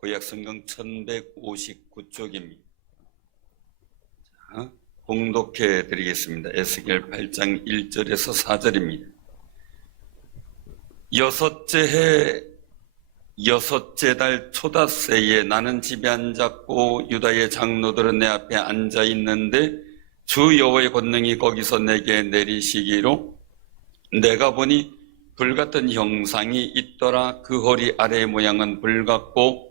구약성경 1159쪽입니다. 자, 봉독해 드리겠습니다. 에스겔 8장 1절에서 4절입니다. 여섯째 해 여섯째 달 초닷새에 나는 집에 앉았고 유다의 장로들은 내 앞에 앉아 있는데 주 여호와의 권능이 거기서 내게 내리시기로 내가 보니 불같은 형상이 있더라. 그 허리 아래의 모양은 불같고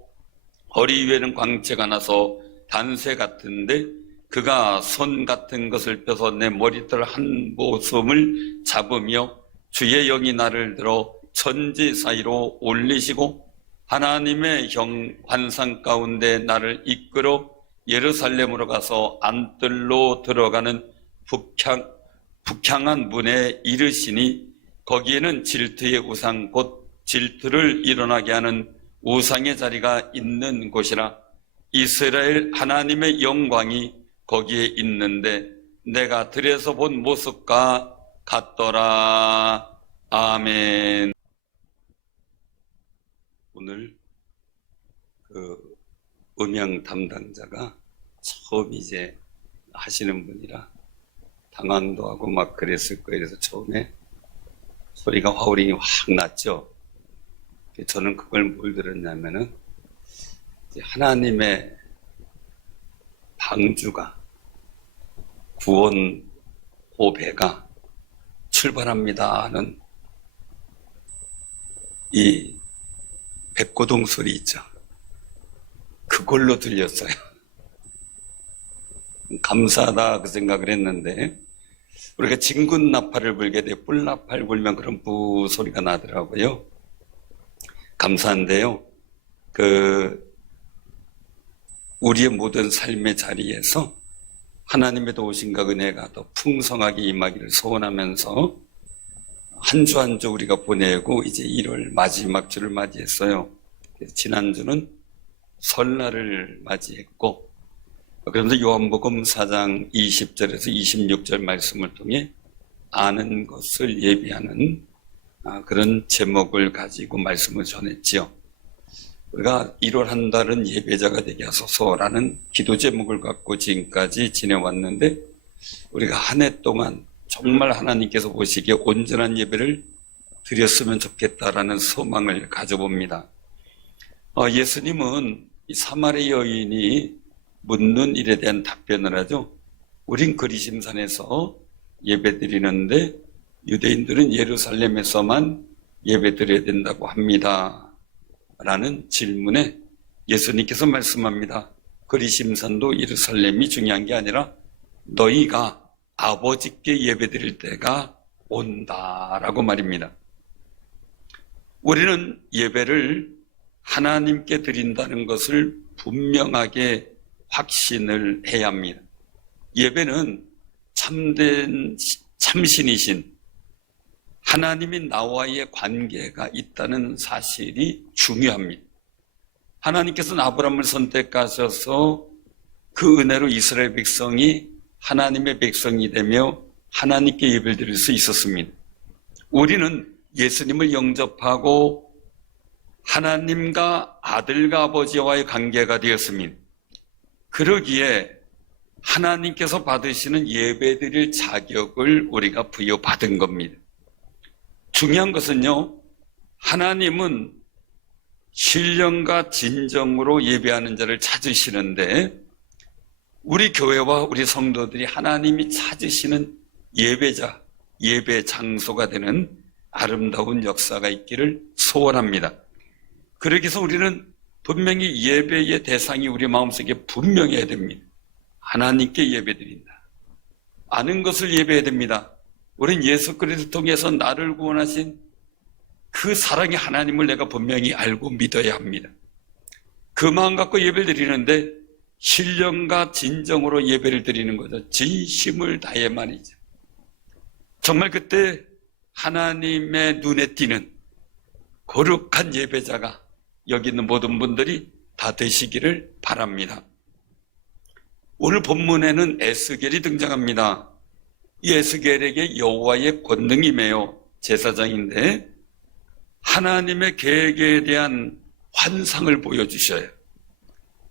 허리 위에는 광채가 나서 단쇠 같은데 그가 손 같은 것을 펴서 내 머리털 한 보숨을 잡으며 주의 영이 나를 들어 천지 사이로 올리시고 하나님의 환상 가운데 나를 이끌어 예루살렘으로 가서 안뜰로 들어가는 북향한 문에 이르시니 거기에는 질투의 우상 곧 질투를 일어나게 하는 우상의 자리가 있는 곳이라. 이스라엘 하나님의 영광이 거기에 있는데 내가 들에서 본 모습과 같더라. 아멘. 오늘 음향 담당자가 처음 이제 하시는 분이라 당황도 하고 막 그랬을 거예요. 그래서 처음에 소리가 화우링이 확 났죠. 저는 그걸 뭘 들었냐면은 하나님의 방주가 구원 호배가 출발합니다 하는 이 백고동 소리 있죠. 그걸로 들렸어요. 감사하다 그 생각을 했는데 우리가 진군나팔을 불게 돼 뿔나팔 불면 그런 뿌 소리가 나더라고요. 감사한데요. 우리의 모든 삶의 자리에서 하나님의 도우심과 은혜가 더 풍성하게 임하기를 소원하면서 한 주 한 주 우리가 보내고 이제 1월 마지막 주를 맞이했어요. 지난주는 설날을 맞이했고 그러면서 요한복음 4장 20절에서 26절 말씀을 통해 아는 것을 예비하는 그런 제목을 가지고 말씀을 전했지요. 우리가 1월 한 달은 예배자가 되게 하소서라는 기도 제목을 갖고 지금까지 지내왔는데 우리가 한 해 동안 정말 하나님께서 보시기에 온전한 예배를 드렸으면 좋겠다라는 소망을 가져봅니다. 예수님은 이 사마리 여인이 묻는 일에 대한 답변을 하죠. 우린 그리심산에서 예배 드리는데 유대인들은 예루살렘에서만 예배 드려야 된다고 합니다. 라는 질문에 예수님께서 말씀합니다. 그리심산도 예루살렘이 중요한 게 아니라 너희가 아버지께 예배 드릴 때가 온다라고 말입니다. 우리는 예배를 하나님께 드린다는 것을 분명하게 확신을 해야 합니다. 예배는 참된 참신이신 하나님이 나와의 관계가 있다는 사실이 중요합니다. 하나님께서는 아브라함을 선택하셔서 그 은혜로 이스라엘 백성이 하나님의 백성이 되며 하나님께 예배를 드릴 수 있었습니다. 우리는 예수님을 영접하고 하나님과 아들과 아버지와의 관계가 되었습니다. 그러기에 하나님께서 받으시는 예배 드릴 자격을 우리가 부여받은 겁니다. 중요한 것은요, 하나님은 신령과 진정으로 예배하는 자를 찾으시는데 우리 교회와 우리 성도들이 하나님이 찾으시는 예배자, 예배 장소가 되는 아름다운 역사가 있기를 소원합니다. 그러기 위해서 우리는 분명히 예배의 대상이 우리 마음속에 분명해야 됩니다. 하나님께 예배드린다. 아는 것을 예배해야 됩니다. 우린 예수 그리스도를 통해서 나를 구원하신 그 사랑의 하나님을 내가 분명히 알고 믿어야 합니다. 그 마음 갖고 예배를 드리는데 신령과 진정으로 예배를 드리는 거죠. 진심을 다해 말이죠. 정말 그때 하나님의 눈에 띄는 거룩한 예배자가 여기 있는 모든 분들이 다 되시기를 바랍니다. 오늘 본문에는 에스겔이 등장합니다. 이 에스겔에게 여호와의 권능이 매여 제사장인데 하나님의 계획에 대한 환상을 보여주셔요.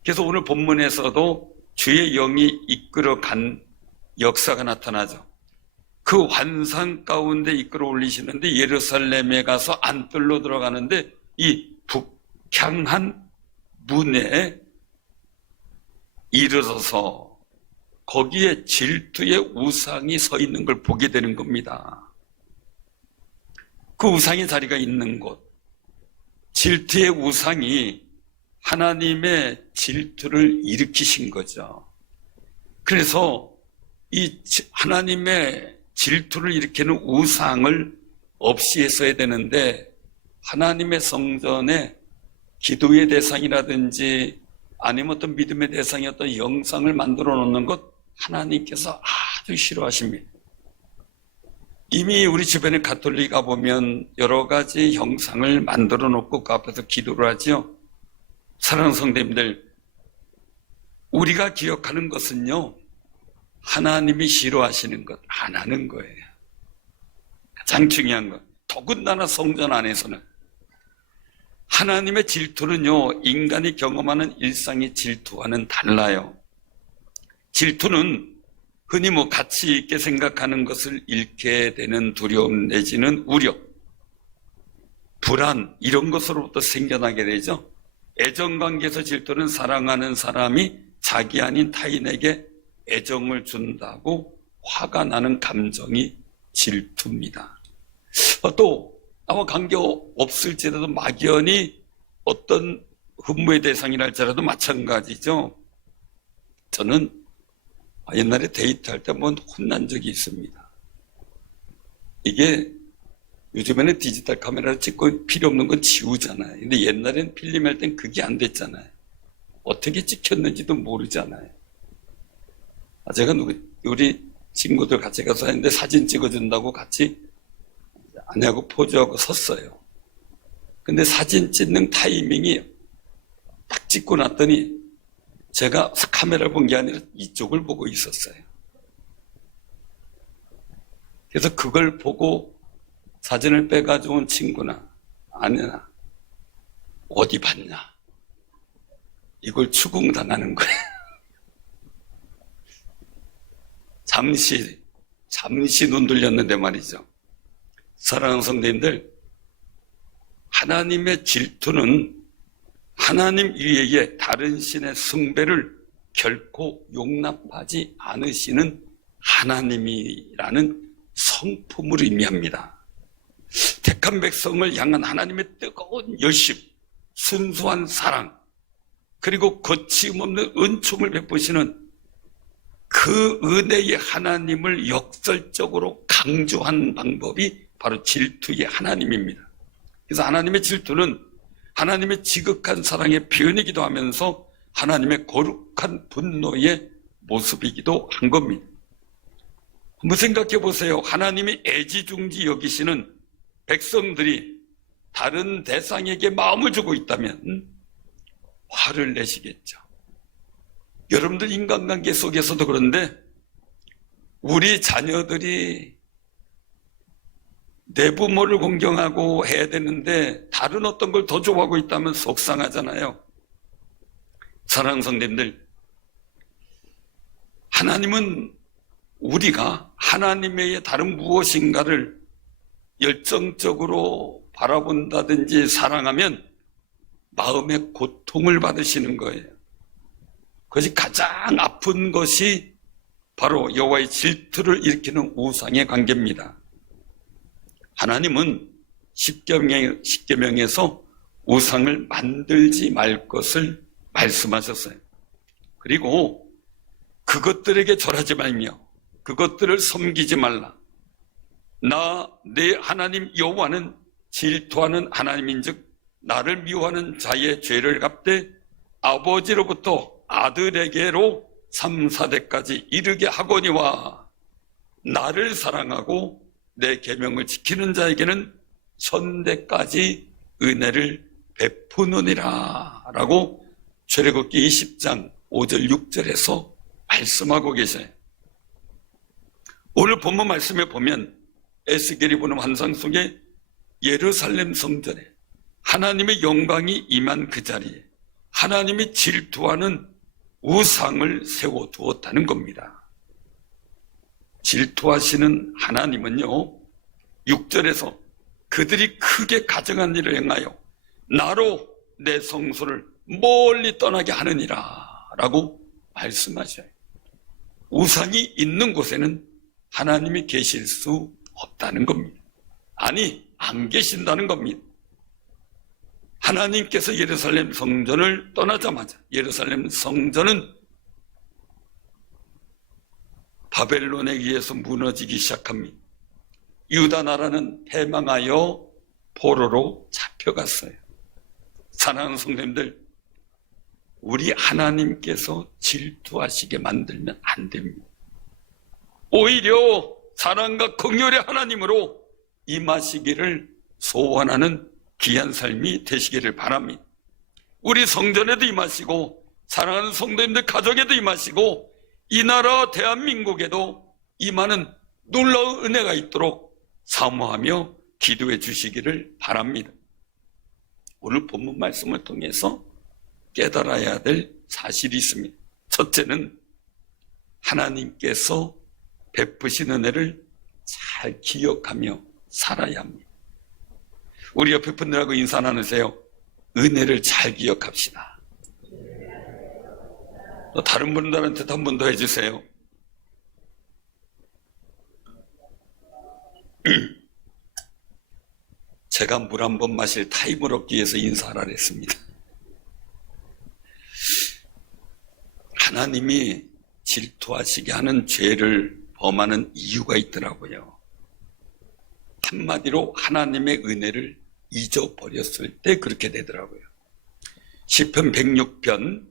그래서 오늘 본문에서도 주의 영이 이끌어 간 역사가 나타나죠. 그 환상 가운데 이끌어 올리시는데 예루살렘에 가서 안뜰로 들어가는데 이 북향한 문에 이르러서 거기에 질투의 우상이 서 있는 걸 보게 되는 겁니다. 그 우상의 자리가 있는 곳, 질투의 우상이 하나님의 질투를 일으키신 거죠. 그래서 이 하나님의 질투를 일으키는 우상을 없이 했어야 되는데 하나님의 성전에 기도의 대상이라든지 아니면 어떤 믿음의 대상이 어떤 영상을 만들어 놓는 것 하나님께서 아주 싫어하십니다. 이미 우리 주변에 가톨릭 가보면 여러 가지 형상을 만들어 놓고 그 앞에서 기도를 하지요. 사랑하는 성도님들, 우리가 기억하는 것은요, 하나님이 싫어하시는 것 안 하는 거예요. 가장 중요한 것. 더군다나 성전 안에서는 하나님의 질투는요, 인간이 경험하는 일상의 질투와는 달라요. 질투는 흔히 가치 있게 생각하는 것을 잃게 되는 두려움 내지는 우려, 불안 이런 것으로부터 생겨나게 되죠. 애정관계에서 질투는 사랑하는 사람이 자기 아닌 타인에게 애정을 준다고 화가 나는 감정이 질투입니다. 또 아마 관계 없을지라도 막연히 어떤 흠모의 대상이랄지라도 마찬가지죠. 저는 옛날에 데이트할 때 한번 혼난 적이 있습니다. 이게 요즘에는 디지털 카메라를 찍고 필요 없는 건 지우잖아요. 근데 옛날엔 필름할 땐 그게 안 됐잖아요. 어떻게 찍혔는지도 모르잖아요. 제가 우리 친구들 같이 가서 했는데 사진 찍어준다고 같이 아내하고 포즈하고 섰어요. 근데 사진 찍는 타이밍이 딱 찍고 났더니 제가 카메라를 본 게 아니라 이쪽을 보고 있었어요. 그래서 그걸 보고 사진을 빼가지고 온 친구나 아내나 어디 봤냐? 이걸 추궁당하는 거예요. 잠시 눈 돌렸는데 말이죠. 사랑하는 성도님들, 하나님의 질투는 하나님 위에 다른 신의 숭배를 결코 용납하지 않으시는 하나님이라는 성품을 의미합니다. 택한 백성을 향한 하나님의 뜨거운 열심, 순수한 사랑, 그리고 거침없는 은총을 베푸시는 그 은혜의 하나님을 역설적으로 강조한 방법이 바로 질투의 하나님입니다. 그래서 하나님의 질투는 하나님의 지극한 사랑의 표현이기도 하면서 하나님의 거룩한 분노의 모습이기도 한 겁니다. 한번 생각해 보세요. 하나님이 애지중지 여기시는 백성들이 다른 대상에게 마음을 주고 있다면 화를 내시겠죠. 여러분들 인간관계 속에서도 그런데 우리 자녀들이 내 부모를 공경하고 해야 되는데 다른 어떤 걸 더 좋아하고 있다면 속상하잖아요. 사랑하는 성도님들, 하나님은 우리가 하나님의 다른 무엇인가를 열정적으로 바라본다든지 사랑하면 마음의 고통을 받으시는 거예요. 그것이 가장 아픈 것이 바로 여호와의 질투를 일으키는 우상의 관계입니다. 하나님은 십계명에서 우상을 만들지 말 것을 말씀하셨어요. 그리고 그것들에게 절하지 말며 그것들을 섬기지 말라. 나 내 하나님 여호와는 질투하는 하나님인즉 나를 미워하는 자의 죄를 갚되 아버지로부터 아들에게로 3, 4대까지 이르게 하거니와 나를 사랑하고 내 계명을 지키는 자에게는 1000대까지 은혜를 베푸느니라 라고 출애굽기 20장 5절 6절에서 말씀하고 계세요. 오늘 본문 말씀에 보면 에스겔이 보는 환상 속에 예루살렘 성전에 하나님의 영광이 임한 그 자리에 하나님이 질투하는 우상을 세워두었다는 겁니다. 질투하시는 하나님은요, 6절에서 그들이 크게 가증한 일을 행하여 나로 내 성소를 멀리 떠나게 하느니라 라고 말씀하셔요. 우상이 있는 곳에는 하나님이 계실 수 없다는 겁니다. 아니, 안 계신다는 겁니다. 하나님께서 예루살렘 성전을 떠나자마자 예루살렘 성전은 바벨론에 의해서 무너지기 시작합니다. 유다 나라는 패망하여 포로로 잡혀갔어요. 사랑하는 성도님들, 우리 하나님께서 질투하시게 만들면 안 됩니다. 오히려 사랑과 긍휼의 하나님으로 임하시기를 소원하는 귀한 삶이 되시기를 바랍니다. 우리 성전에도 임하시고 사랑하는 성도님들 가정에도 임하시고 이 나라 대한민국에도 임하는 놀라운 은혜가 있도록 사모하며 기도해 주시기를 바랍니다. 오늘 본문 말씀을 통해서 깨달아야 될 사실이 있습니다. 첫째는 하나님께서 베푸신 은혜를 잘 기억하며 살아야 합니다. 우리 옆에 분들하고 인사 나누세요. 은혜를 잘 기억합시다. 또 다른 분들한테도 한 번 더 해주세요. 제가 물 한 번 마실 타임을 얻기 위해서 인사하라 했습니다. 하나님이 질투하시게 하는 죄를 범하는 이유가 있더라고요. 한마디로 하나님의 은혜를 잊어버렸을 때 그렇게 되더라고요. 시편 106편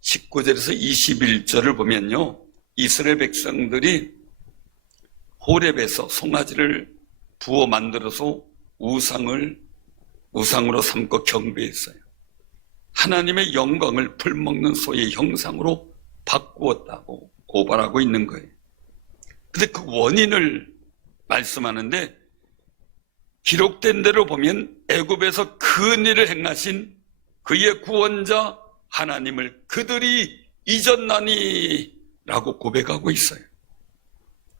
19절에서 21절을 보면요, 이스라엘 백성들이 호렙에서 송아지를 부어 만들어서 우상으로 삼고 경배했어요. 하나님의 영광을 풀먹는 소의 형상으로 바꾸었다고 고발하고 있는 거예요. 근데 그 원인을 말씀하는데, 기록된 대로 보면 애굽에서 큰 일을 행하신 그의 구원자 하나님을 그들이 잊었나니 라고 고백하고 있어요.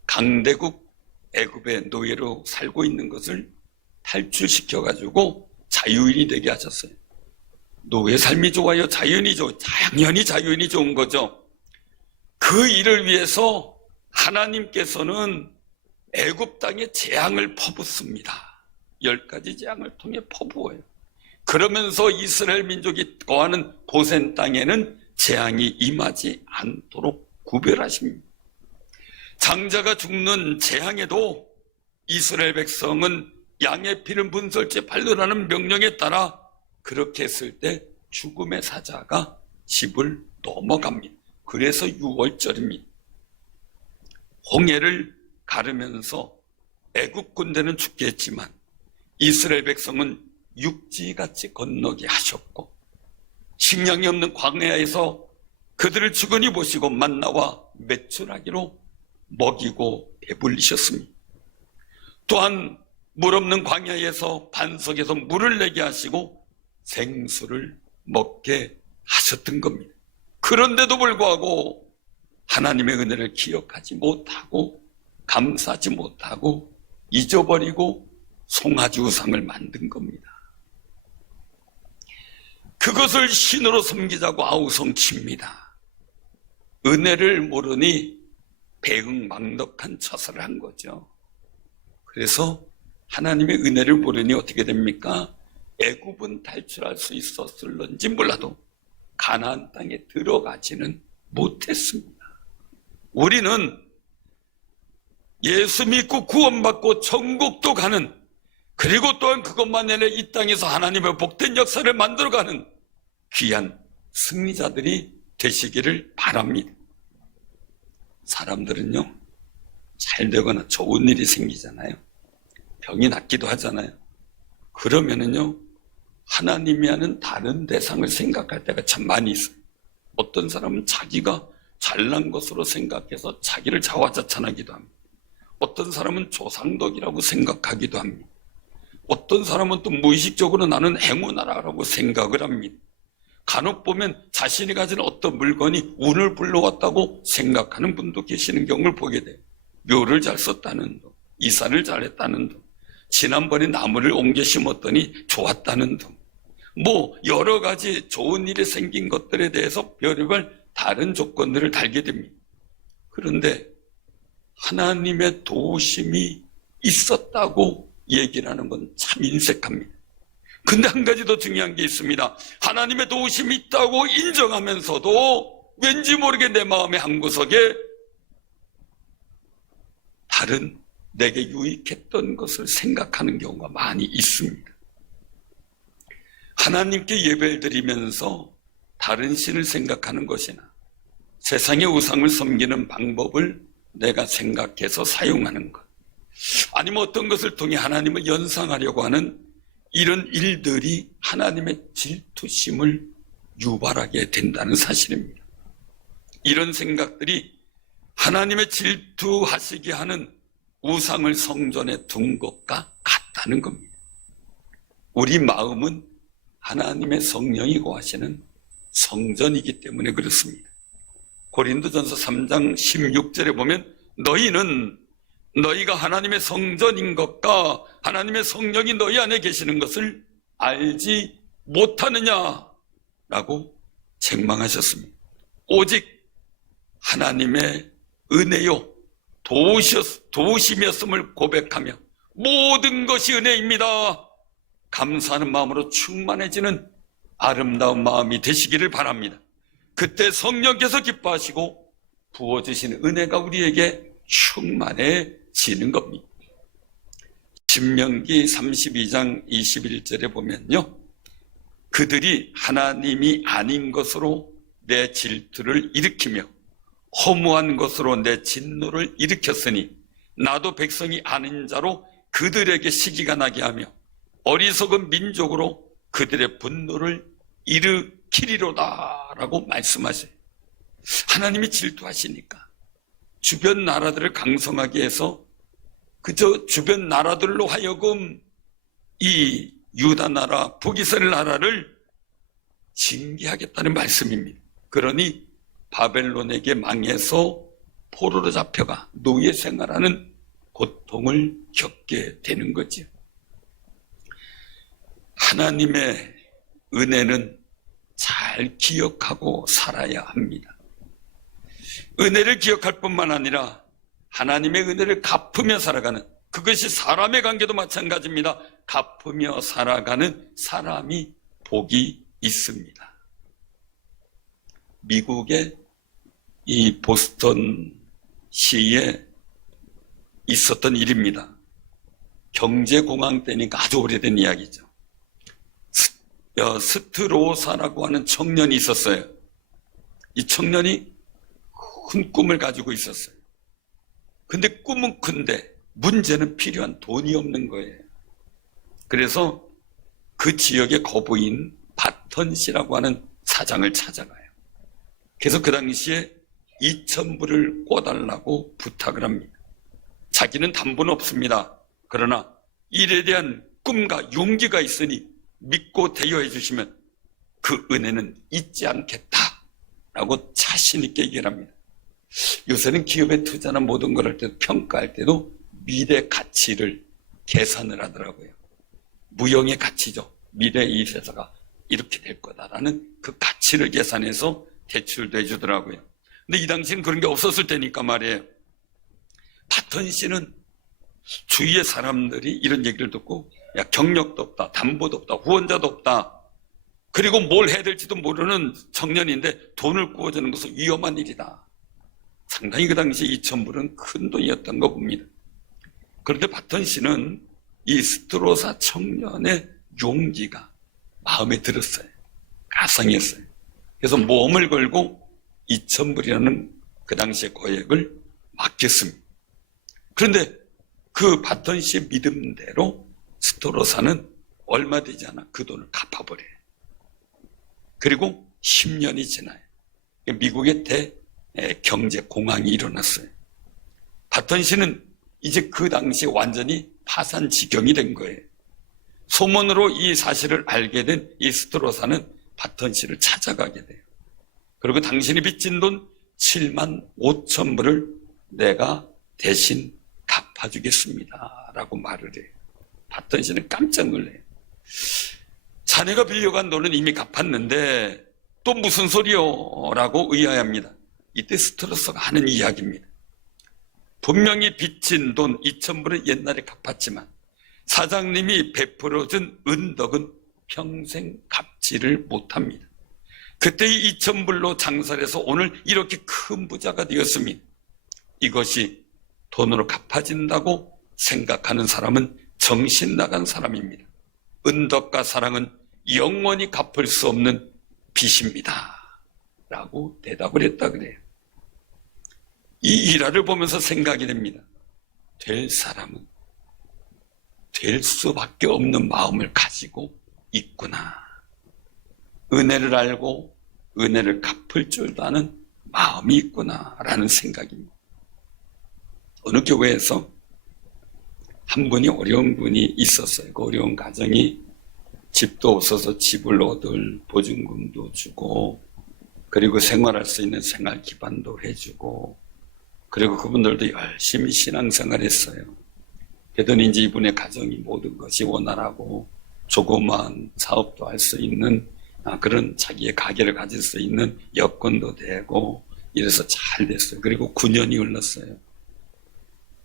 강대국 애굽의 노예로 살고 있는 것을 탈출시켜가지고 자유인이 되게 하셨어요. 노예 삶이 좋아요? 당연히 자유인이 좋은 거죠. 그 일을 위해서 하나님께서는 애굽 땅에 재앙을 퍼붓습니다. 10가지 재앙을 통해 퍼부어요. 그러면서 이스라엘 민족이 거하는 고센 땅에는 재앙이 임하지 않도록 구별하십니다. 장자가 죽는 재앙에도 이스라엘 백성은 양의 피를 문설주에 발라라는 명령에 따라 그렇게 했을 때 죽음의 사자가 집을 넘어갑니다. 그래서 6월절입니다. 홍해를 가르면서 애굽 군대는 죽게 했지만 이스라엘 백성은 육지같이 건너게 하셨고, 식량이 없는 광야에서 그들을 주거니 보시고 만나와 메추라기로 먹이고 배불리셨습니다. 또한 물 없는 광야에서 반석에서 물을 내게 하시고 생수를 먹게 하셨던 겁니다. 그런데도 불구하고 하나님의 은혜를 기억하지 못하고 감사하지 못하고 잊어버리고 송아지 우상을 만든 겁니다. 그것을 신으로 섬기자고 아우성칩니다. 은혜를 모르니 배응망덕한 처사를 한 거죠. 그래서 하나님의 은혜를 모르니 어떻게 됩니까? 애굽은 탈출할 수 있었을런지 몰라도 가나안 땅에 들어가지는 못했습니다. 우리는 예수 믿고 구원받고 천국도 가는, 그리고 또한 그것만 아니라 이 땅에서 하나님의 복된 역사를 만들어가는 귀한 승리자들이 되시기를 바랍니다. 사람들은요, 잘 되거나 좋은 일이 생기잖아요. 병이 낫기도 하잖아요. 그러면은요, 하나님이 하는 다른 대상을 생각할 때가 참 많이 있어요. 어떤 사람은 자기가 잘난 것으로 생각해서 자기를 자화자찬하기도 합니다. 어떤 사람은 조상덕이라고 생각하기도 합니다. 어떤 사람은 또 무의식적으로 나는 행운하라고 생각을 합니다. 간혹 보면 자신이 가진 어떤 물건이 운을 불러왔다고 생각하는 분도 계시는 경우를 보게 돼요. 묘를 잘 썼다는 둥, 이사를 잘했다는 둥, 지난번에 나무를 옮겨 심었더니 좋았다는 둥, 뭐 여러 가지 좋은 일이 생긴 것들에 대해서 별의별 다른 조건들을 달게 됩니다. 그런데 하나님의 도우심이 있었다고 얘기를 하는 건 참 인색합니다. 근데 한 가지 더 중요한 게 있습니다. 하나님의 도우심이 있다고 인정하면서도 왠지 모르게 내 마음의 한구석에 다른 내게 유익했던 것을 생각하는 경우가 많이 있습니다. 하나님께 예배를 드리면서 다른 신을 생각하는 것이나 세상의 우상을 섬기는 방법을 내가 생각해서 사용하는 것, 아니면 어떤 것을 통해 하나님을 연상하려고 하는 이런 일들이 하나님의 질투심을 유발하게 된다는 사실입니다. 이런 생각들이 하나님의 질투하시게 하는 우상을 성전에 둔 것과 같다는 겁니다. 우리 마음은 하나님의 성령이 거하시는 성전이기 때문에 그렇습니다. 고린도전서 3장 16절에 보면 너희가 하나님의 성전인 것과 하나님의 성령이 너희 안에 계시는 것을 알지 못하느냐라고 책망하셨습니다. 오직 하나님의 은혜요 도우심이었음을 고백하며 모든 것이 은혜입니다. 감사하는 마음으로 충만해지는 아름다운 마음이 되시기를 바랍니다. 그때 성령께서 기뻐하시고 부어주신 은혜가 우리에게 충만해지는 겁니다. 신명기 32장 21절에 보면요, 그들이 하나님이 아닌 것으로 내 질투를 일으키며 허무한 것으로 내 진노를 일으켰으니 나도 백성이 아닌 자로 그들에게 시기가 나게 하며 어리석은 민족으로 그들의 분노를 일으키리로다 라고 말씀하세요. 하나님이 질투하시니까 주변 나라들을 강성하게 해서 그저 주변 나라들로 하여금 이 유다 나라, 북이스라엘 나라를 징계하겠다는 말씀입니다. 그러니 바벨론에게 망해서 포로로 잡혀가 노예 생활하는 고통을 겪게 되는 거죠. 하나님의 은혜는 잘 기억하고 살아야 합니다. 은혜를 기억할 뿐만 아니라 하나님의 은혜를 갚으며 살아가는, 그것이 사람의 관계도 마찬가지입니다. 갚으며 살아가는 사람이 복이 있습니다. 미국의 이 보스턴 시에 있었던 일입니다. 경제공황 때니까 아주 오래된 이야기죠. 스트로사라고 하는 청년이 있었어요. 이 청년이 큰 꿈을 가지고 있었어요. 근데 꿈은 큰데 문제는 필요한 돈이 없는 거예요. 그래서 그 지역의 거부인 바턴시라고 하는 사장을 찾아가요. 그래서 그 당시에 2,000불을 꿔달라고 부탁을 합니다. 자기는 담보는 없습니다. 그러나 일에 대한 꿈과 용기가 있으니 믿고 대여해 주시면 그 은혜는 잊지 않겠다라고 자신 있게 얘기를 합니다. 요새는 기업에 투자나 모든 걸 할 때 평가할 때도 미래 가치를 계산을 하더라고요. 무형의 가치죠. 미래 이 회사가 이렇게 될 거다라는 그 가치를 계산해서 대출도 해주더라고요. 근데 이 당시는 그런 게 없었을 때니까 말이에요. 바턴 씨는 주위의 사람들이 이런 얘기를 듣고 야, 경력도 없다, 담보도 없다, 후원자도 없다, 그리고 뭘 해야 될지도 모르는 청년인데 돈을 구워주는 것은 위험한 일이다. 상당히 그 당시 2,000불은 큰 돈이었던 거 봅니다. 그런데 바턴 씨는 이 스트로사 청년의 용기가 마음에 들었어요. 가상했어요. 그래서 모험을 걸고 2,000불이라는 그 당시의 거액을 맡겼습니다. 그런데 그 바턴 씨의 믿음대로 스트로사는 얼마 되지 않아 그 돈을 갚아버려요. 그리고 10년이 지나요. 미국의 경제 공황이 일어났어요. 바턴 씨는 이제 그 당시에 완전히 파산 지경이 된 거예요. 소문으로 이 사실을 알게 된 이 스트로사는 바턴시를 찾아가게 돼요. 그리고 당신이 빚진 돈 7만 5천 불을 내가 대신 갚아주겠습니다 라고 말을 해요. 바턴시는 깜짝 놀래요. 자네가 빌려간 돈은 이미 갚았는데 또 무슨 소리요? 라고 의아해합니다. 이때 스트로스가 하는 이야기입니다. 분명히 빚진 돈 2천 불은 옛날에 갚았지만 사장님이 베풀어준 은덕은 평생 갚지를 못합니다. 그때 이 2천 불로 장사를 해서 오늘 이렇게 큰 부자가 되었습니다. 이것이 돈으로 갚아진다고 생각하는 사람은 정신 나간 사람입니다. 은덕과 사랑은 영원히 갚을 수 없는 빚입니다 라고 대답을 했다 그래요. 이 일화를 보면서 생각이 됩니다. 될 사람은 될 수밖에 없는 마음을 가지고 있구나. 은혜를 알고 은혜를 갚을 줄도 아는 마음이 있구나 라는 생각입니다. 어느 교회에서 한 분이 어려운 분이 있었어요. 그 어려운 가정이 집도 없어서 집을 얻을 보증금도 주고 그리고 생활할 수 있는 생활 기반도 해주고 그리고 그분들도 열심히 신앙생활 했어요. 그랬더니 이제 이분의 가정이 모든 것이 원활하고 조그마한 사업도 할 수 있는 그런 자기의 가게를 가질 수 있는 여건도 되고 이래서 잘 됐어요. 그리고 9년이 흘렀어요.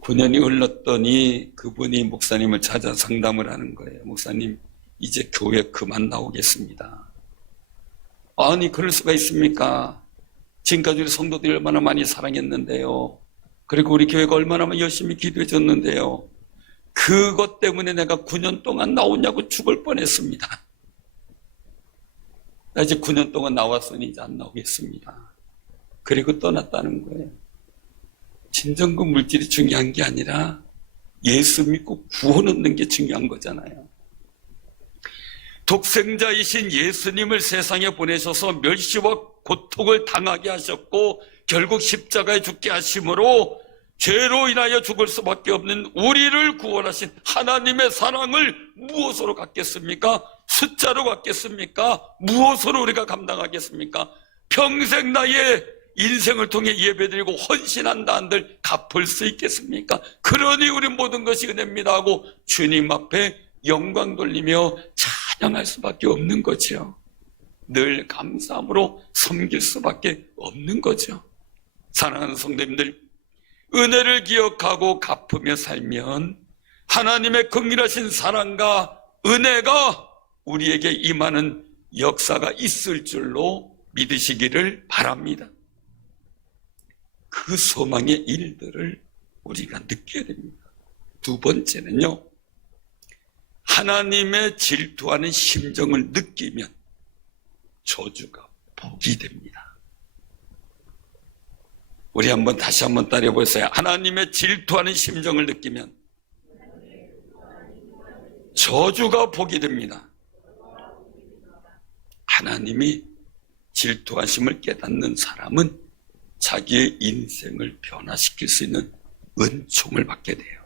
9년이 흘렀더니 그분이 목사님을 찾아 상담을 하는 거예요. 목사님, 이제 교회 그만 나오겠습니다. 아니, 그럴 수가 있습니까? 지금까지 우리 성도들이 얼마나 많이 사랑했는데요. 그리고 우리 교회가 얼마나 열심히 기도해 줬는데요. 그것 때문에 내가 9년 동안 나오냐고 죽을 뻔했습니다. 나 이제 9년 동안 나왔으니 이제 안 나오겠습니다. 그리고 떠났다는 거예요. 진정 그 물질이 중요한 게 아니라 예수 믿고 구원 얻는 게 중요한 거잖아요. 독생자이신 예수님을 세상에 보내셔서 멸시와 고통을 당하게 하셨고 결국 십자가에 죽게 하심으로 죄로 인하여 죽을 수밖에 없는 우리를 구원하신 하나님의 사랑을 무엇으로 갖겠습니까? 숫자로 갖겠습니까? 무엇으로 우리가 감당하겠습니까? 평생 나의 인생을 통해 예배드리고 헌신한다 한들 갚을 수 있겠습니까? 그러니 우리 모든 것이 은혜입니다 하고 주님 앞에 영광 돌리며 찬양할 수밖에 없는 거죠. 늘 감사함으로 섬길 수밖에 없는 거죠. 사랑하는 성도님들, 은혜를 기억하고 갚으며 살면 하나님의 긍휼하신 사랑과 은혜가 우리에게 임하는 역사가 있을 줄로 믿으시기를 바랍니다. 그 소망의 일들을 우리가 느껴야 됩니다. 두 번째는요, 하나님의 질투하는 심정을 느끼면 저주가 복이 됩니다. 우리 다시 한번 따라해 보세요. 하나님의 질투하는 심정을 느끼면 저주가 복이 됩니다. 하나님이 질투하심을 깨닫는 사람은 자기의 인생을 변화시킬 수 있는 은총을 받게 돼요.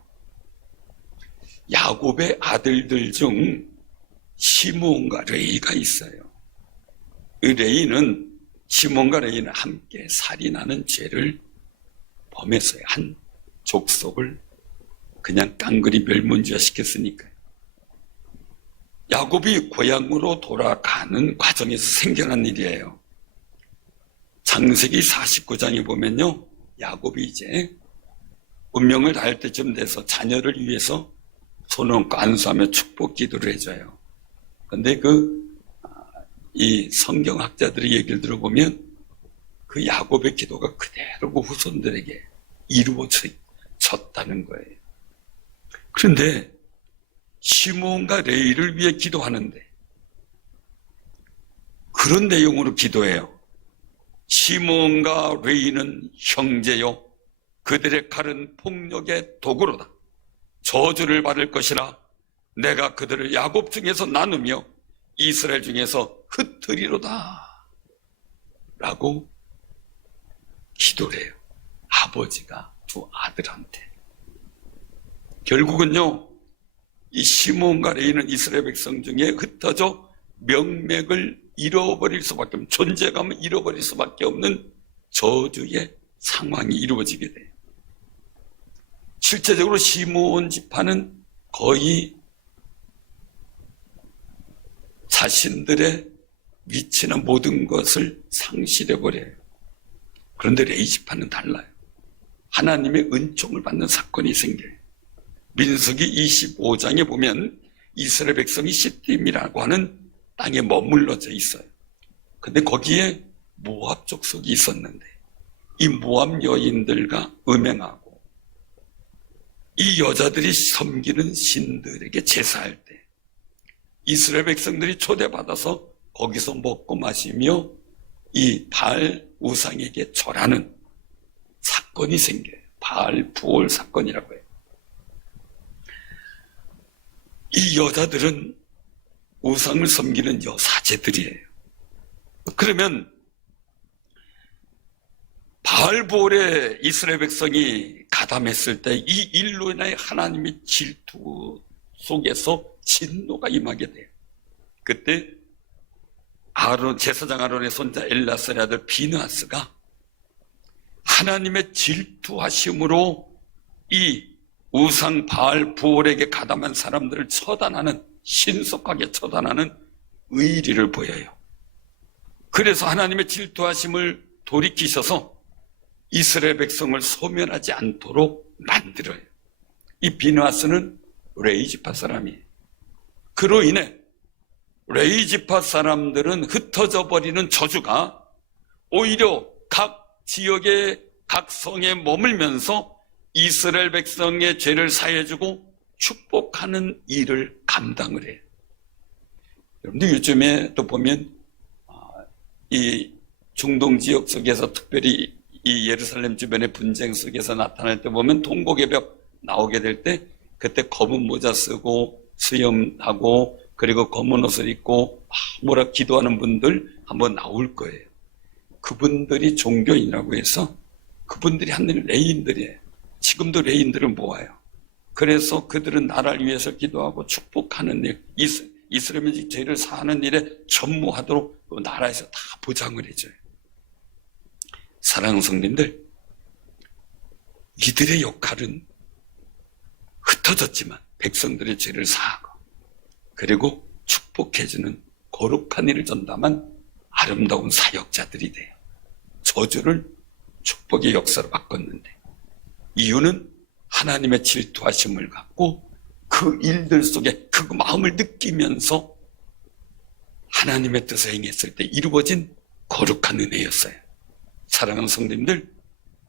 야곱의 아들들 중 시므온과 레위가 있어요. 레위는 시몬과 레위는 함께 살인하는 죄를 범했어요. 한 족속을 그냥 깡그리 멸문지화시켰으니까요. 야곱이 고향으로 돌아가는 과정에서 생겨난 일이에요. 창세기 49장에 보면요, 야곱이 이제 운명을 다할 때쯤 돼서 자녀를 위해서 손을 얹고 안수하며 축복 기도를 해줘요. 근데 이 성경학자들의 얘기를 들어보면 그 야곱의 기도가 그대로 그 후손들에게 이루어졌다는 거예요. 그런데 시므온과 레위를 위해 기도하는데 그런 내용으로 기도해요. 시므온과 레위는 형제요, 그들의 칼은 폭력의 도구로다. 저주를 받을 것이라 내가 그들을 야곱 중에서 나누며 이스라엘 중에서 흩으리로다 라고 기도를 해요. 아버지가 두 아들한테. 결국은요, 이 시므온과 레위는 이스라엘 백성 중에 흩어져 명맥을 잃어버릴 수밖에 없는, 존재감을 잃어버릴 수밖에 없는 저주의 상황이 이루어지게 돼요. 실제적으로 시므온 지파는 거의 자신들의 위치나 모든 것을 상실해버려요. 그런데 레위 지파는 달라요. 하나님의 은총을 받는 사건이 생겨요. 민수기 25장에 보면 이스라엘 백성이 시딤이라고 하는 땅에 머물러져 있어요. 근데 거기에 모압 족속이 있었는데 이 모압 여인들과 음행하고 이 여자들이 섬기는 신들에게 제사할 때 이스라엘 백성들이 초대받아서 거기서 먹고 마시며 이 바알 우상에게 절하는 사건이 생겨요. 바알 부올 사건이라고 해요. 이 여자들은 우상을 섬기는 여사제들이에요. 그러면 바알 부올에 이스라엘 백성이 가담했을 때 이 일로 인하여 하나님의 질투 속에서 진노가 임하게 돼요. 그때 제사장 아론의 손자 엘라살의 아들 비느하스가 하나님의 질투하심으로 이 우상 바알 부올에게 가담한 사람들을 처단하는, 신속하게 처단하는 의리를 보여요. 그래서 하나님의 질투하심을 돌이키셔서 이스라엘 백성을 소멸하지 않도록 만들어요. 이 비느하스는 레위 지파 사람이에요. 그로 인해 레위 지파 사람들은 흩어져 버리는 저주가 오히려 각 지역의 각 성에 머물면서 이스라엘 백성의 죄를 사해주고 축복하는 일을 감당을 해요. 여러분들 요즘에 또 보면 이 중동 지역 속에서 특별히 이 예루살렘 주변의 분쟁 속에서 나타날 때 보면 동고개벽 나오게 될 때 그때 검은 모자 쓰고 수염하고 그리고 검은 옷을 입고 뭐라 기도하는 분들 한번 나올 거예요. 그분들이 종교인이라고 해서 그분들이 하는 레인들이에요. 지금도 레인들을 모아요. 그래서 그들은 나라를 위해서 기도하고 축복하는 일, 이스라엘의 죄를 사하는 일에 전무하도록 그 나라에서 다 보장을 해줘요. 사랑하는 성도님들, 이들의 역할은 흩어졌지만 백성들의 죄를 사하고 그리고 축복해주는 거룩한 일을 전담한 아름다운 사역자들이 돼요. 저주를 축복의 역사로 바꿨는데 이유는 하나님의 질투하심을 갖고 그 일들 속에 그 마음을 느끼면서 하나님의 뜻을 행했을 때 이루어진 거룩한 은혜였어요. 사랑하는 성도님들,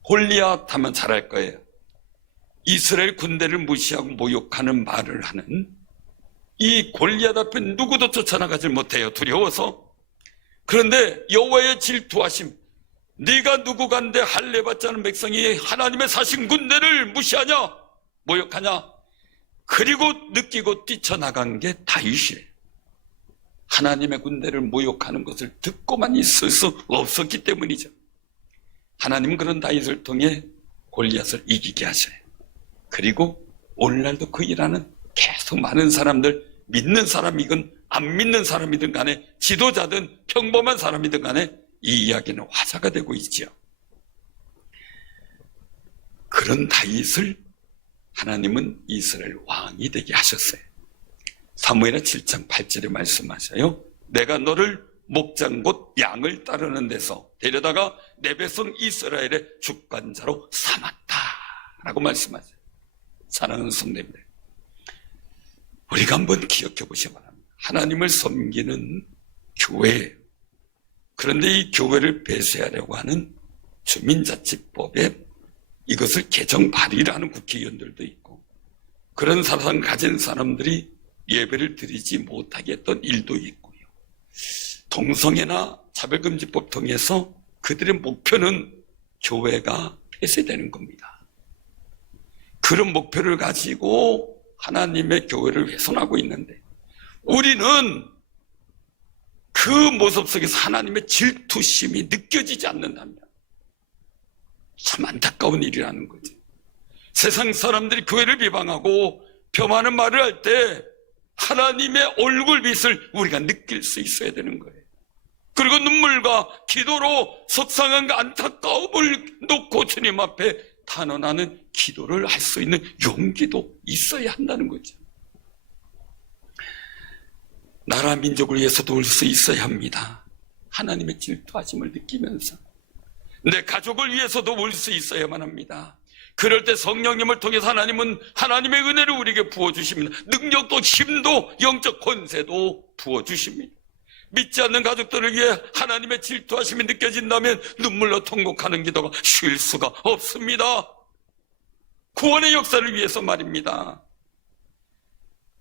골리앗 하면 잘 알 거예요. 이스라엘 군대를 무시하고 모욕하는 말을 하는 이 골리앗 앞에 누구도 쫓아나가질 못해요. 두려워서. 그런데 여호와의 질투하심, 네가 누구간데 할례받지 않은 백성이 하나님의 사신 군대를 무시하냐 모욕하냐, 그리고 느끼고 뛰쳐나간 게 다윗이에요. 하나님의 군대를 모욕하는 것을 듣고만 있을 수 없었기 때문이죠. 하나님은 그런 다윗을 통해 골리앗을 이기게 하셔요. 그리고 오늘날도 그 일하는 계속 많은 사람들, 믿는 사람이건 안 믿는 사람이든 간에 지도자든 평범한 사람이든 간에 이 이야기는 화제가 되고 있지요. 그런 다윗을 하나님은 이스라엘 왕이 되게 하셨어요. 사무엘하 7장 8절에 말씀하셔요. 내가 너를 목장 곧 양을 따르는 데서 데려다가 내 백성 이스라엘의 주관자로 삼았다 라고 말씀하세요. 사랑하는 성도님들, 우리가 한번 기억해 보시기 바랍니다. 하나님을 섬기는 교회예요. 그런데 이 교회를 폐쇄하려고 하는 주민자치법에 이것을 개정 발의라는 국회의원들도 있고 그런 사상을 가진 사람들이 예배를 드리지 못하게 했던 일도 있고요. 동성애나 차별금지법 통해서 그들의 목표는 교회가 폐쇄되는 겁니다. 그런 목표를 가지고 하나님의 교회를 훼손하고 있는데 우리는 그 모습 속에서 하나님의 질투심이 느껴지지 않는다면 참 안타까운 일이라는 거죠. 세상 사람들이 교회를 비방하고 폄하하는 말을 할 때 하나님의 얼굴빛을 우리가 느낄 수 있어야 되는 거예요. 그리고 눈물과 기도로 속상함과 안타까움을 놓고 주님 앞에 탄원하는 기도를 할 수 있는 용기도 있어야 한다는 거죠. 나라 민족을 위해서도 올 수 있어야 합니다. 하나님의 질투하심을 느끼면서 내 가족을 위해서도 올 수 있어야만 합니다. 그럴 때 성령님을 통해서 하나님은 하나님의 은혜를 우리에게 부어주십니다. 능력도 힘도 영적 권세도 부어주십니다. 믿지 않는 가족들을 위해 하나님의 질투하심이 느껴진다면 눈물로 통곡하는 기도가 쉴 수가 없습니다. 구원의 역사를 위해서 말입니다.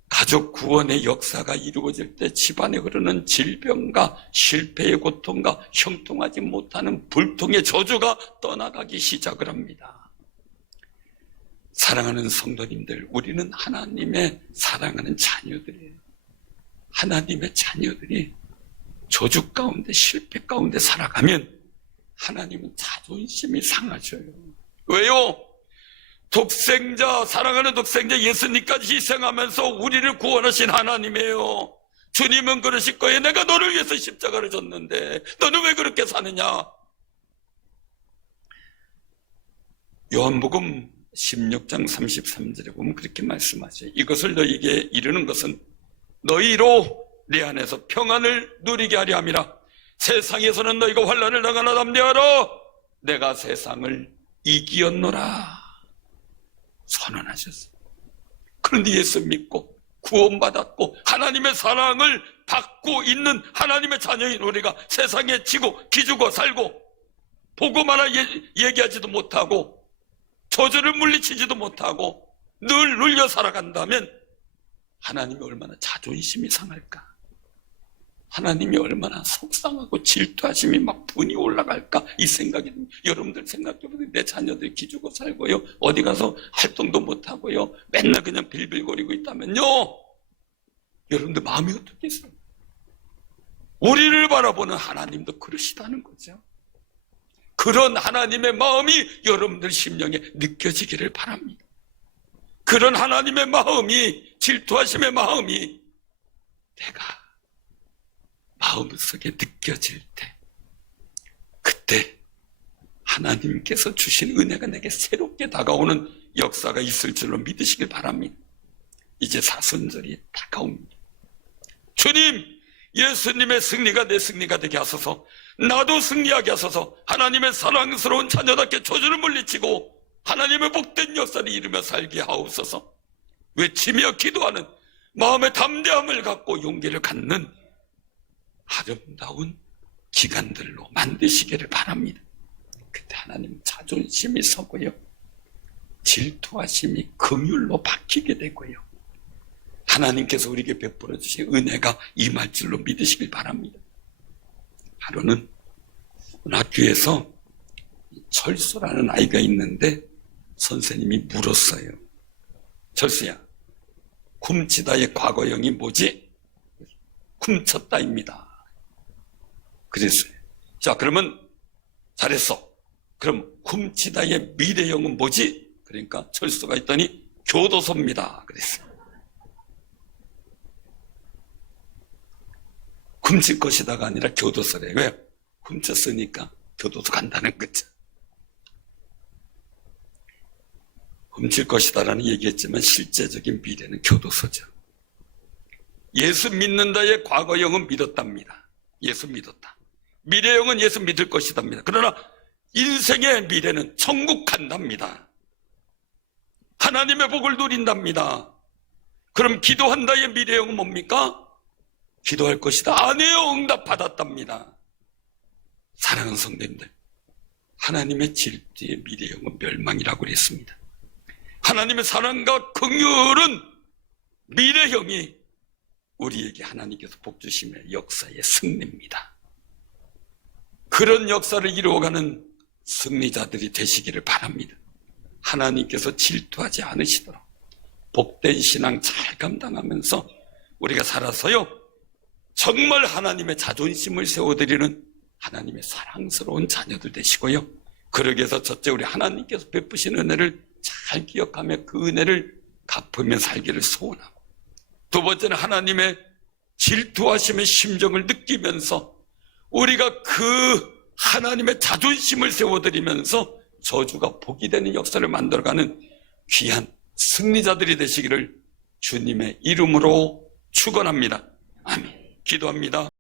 가족 구원의 역사가 이루어질 때 집안에 흐르는 질병과 실패의 고통과 형통하지 못하는 불통의 저주가 떠나가기 시작을 합니다. 사랑하는 성도님들, 우리는 하나님의 사랑하는 자녀들이에요. 하나님의 자녀들이 저주 가운데 실패 가운데 살아가면 하나님은 자존심이 상하셔요. 왜요? 독생자, 사랑하는 독생자 예수님까지 희생하면서 우리를 구원하신 하나님이에요. 주님은 그러실 거예요. 내가 너를 위해서 십자가를 졌는데 너는 왜 그렇게 사느냐? 요한복음 16장 33절에 보면 그렇게 말씀하세요. 이것을 너희에게 이르는 것은 너희로 내 안에서 평안을 누리게 하려 함이라. 세상에서는 너희가 환난을 당하나 담대하라. 내가 세상을 이기었노라 선언하셨어요. 그런데 예수 믿고 구원받았고 하나님의 사랑을 받고 있는 하나님의 자녀인 우리가 세상에 지고 기죽어 살고 보고만 얘기하지도 못하고 저주를 물리치지도 못하고 늘 눌려 살아간다면 하나님이 얼마나 자존심이 상할까? 하나님이 얼마나 속상하고 질투하심이 막 분이 올라갈까? 이 생각이 여러분들 생각해보세요. 내 자녀들이 기죽어 살고요, 어디 가서 활동도 못하고요, 맨날 그냥 빌빌거리고 있다면요, 여러분들 마음이 어떻겠어요? 우리를 바라보는 하나님도 그러시다는 거죠. 그런 하나님의 마음이 여러분들 심령에 느껴지기를 바랍니다. 그런 하나님의 마음이, 질투하심의 마음이 내가 마음속에 느껴질 때, 그때 하나님께서 주신 은혜가 내게 새롭게 다가오는 역사가 있을 줄로 믿으시길 바랍니다. 이제 사순절이 다가옵니다. 주님, 예수님의 승리가 내 승리가 되게 하소서. 나도 승리하게 하소서. 하나님의 사랑스러운 자녀답게 저주를 물리치고 하나님의 복된 역사를 이루며 살게 하옵소서. 외치며 기도하는 마음의 담대함을 갖고 용기를 갖는 아름다운 기간들로 만드시기를 바랍니다. 그때 하나님 자존심이 서고요, 질투하심이 긍휼로 바뀌게 되고요, 하나님께서 우리에게 베풀어 주신 은혜가 임할 줄로 믿으시길 바랍니다. 하루는 학교에서 철수라는 아이가 있는데 선생님이 물었어요. 철수야, 훔치다의 과거형이 뭐지? 훔쳤다입니다. 그랬어요. 자, 그러면 잘했어. 그럼 훔치다의 미래형은 뭐지? 그러니까 철수가 있더니 교도소입니다. 그랬어요. 훔칠 것이다가 아니라 교도소래. 왜? 훔쳤으니까 교도소 간다는 거죠. 훔칠 것이다라는 얘기했지만 실제적인 미래는 교도소죠. 예수 믿는다의 과거형은 믿었답니다. 예수 믿었다. 미래형은 예수 믿을 것이답니다. 그러나 인생의 미래는 천국 간답니다. 하나님의 복을 누린답니다. 그럼 기도한다의 미래형은 뭡니까? 기도할 것이다. 아니에요. 응답받았답니다. 사랑하는 성도님들, 하나님의 질투의 미래형은 멸망이라고 그랬습니다. 하나님의 사랑과 긍휼은 미래형이 우리에게 하나님께서 복 주심의 역사의 승리입니다. 그런 역사를 이루어가는 승리자들이 되시기를 바랍니다. 하나님께서 질투하지 않으시도록 복된 신앙 잘 감당하면서 우리가 살아서요, 정말 하나님의 자존심을 세워드리는 하나님의 사랑스러운 자녀들 되시고요, 그러기 위해서 첫째 우리 하나님께서 베푸신 은혜를 잘 기억하며 그 은혜를 갚으며 살기를 소원하고, 두 번째는 하나님의 질투하심의 심정을 느끼면서 우리가 그 하나님의 자존심을 세워드리면서 저주가 복이 되는 역사를 만들어가는 귀한 승리자들이 되시기를 주님의 이름으로 축원합니다. 아멘. 기도합니다.